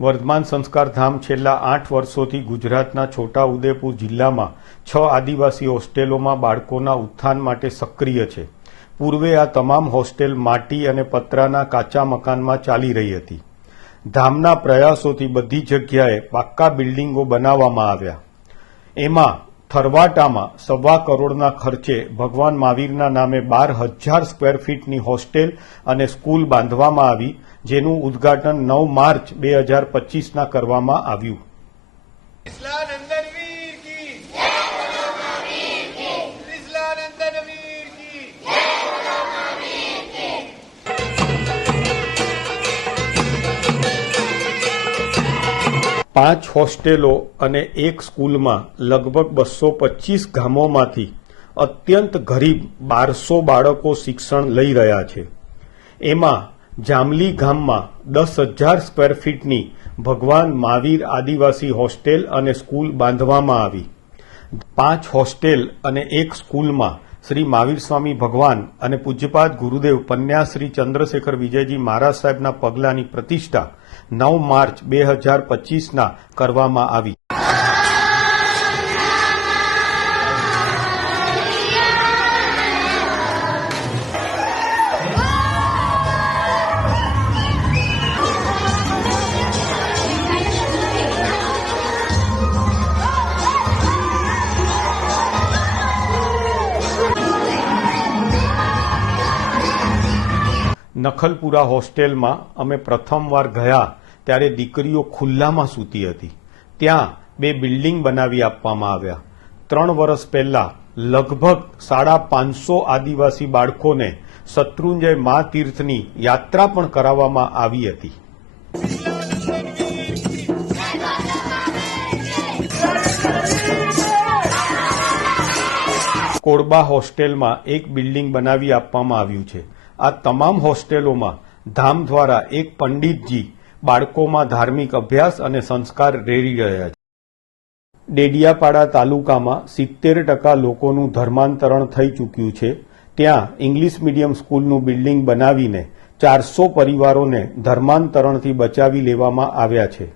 વર્ધમાન સંસ્કાર ધામ છેલ્લા 8 વર્ષોથી ગુજરાતના છોટાઉદેપુર જિલ્લામાં 6 આદિવાસી હોસ્ટેલોમાં બાળકોના ઉત્થાન માટે સક્રિય છે. પૂર્વે આ તમામ હોસ્ટેલ માટી અને પતરાના કાચા મકાનમાં ચાલી રહી હતી. ધામના પ્રયાસોથી બધી જગ્યાએ પાક્કા બિલ્ડિંગો બનાવવામાં આવ્યા. એમાં થરવાટામાં 1.25 કરોડના ખર્ચે ભગવાન મહાવીરના નામે 12,000 સ્ક્વેર ફીટની હોસ્ટેલ અને સ્કૂલ બાંધવામાં આવી, જેનું ઉદ્ઘાટન 9 માર્ચ 2025ના કરવામાં આવ્યું. પાંચ હોસ્ટેલો અને એક સ્કૂલમાં લગભગ 225 ગામોમાંથી અત્યંત ગરીબ 1200 બાળકો શિક્ષણ લઈ રહ્યા છે. એમાં જામલી ગામમાં 10,000 સ્ક્વેર ફીટની ભગવાન મહાવીર આદિવાસી હોસ્ટેલ અને સ્કૂલ બાંધવામાં આવી. 5 હોસ્ટેલ અને એક સ્કૂલમાં શ્રી મહાવીર સ્વામી ભગવાન અને પૂજ્યપાદ ગુરુદેવ પન્યા શ્રી ચંદ્રશેખર વિજયજી મહારાજ સાહેબના પગલાની પ્રતિષ્ઠા 9 માર્ચ 2025ના કરવામાં આવી. નખલપુરા હોસ્ટેલમાં અમે પ્રથમવાર ગયા ત્યારે દીકરીઓ ખુલ્લામાં સૂતી હતી. ત્યાં 2 બિલ્ડિંગ બનાવી આપવામાં આવ્યા. 3 વર્ષ પહેલા લગભગ 550 આદિવાસી બાળકોને શત્રુંજય મા તીર્થની યાત્રા પણ કરાવવામાં આવી હતી. કોડબા હોસ્ટેલમાં એક બિલ્ડિંગ બનાવી આપવામાં આવ્યું છે. આ તમામ હોસ્ટેલોમાં ધામ દ્વારા એક પંડિતજી બાળકોમાં ધાર્મિક અભ્યાસ અને સંસ્કાર રેડી રહ્યા છે. ડેડિયાપાડા તાલુકામાં 70% લોકોનું ધર્માંતરણ થઈ ચૂક્યું છે. ત્યાં ઇંગ્લિશ મીડિયમ સ્કૂલનું બિલ્ડિંગ બનાવીને 400 પરિવારોને ધર્માંતરણથી બચાવી લેવામાં આવ્યા છે.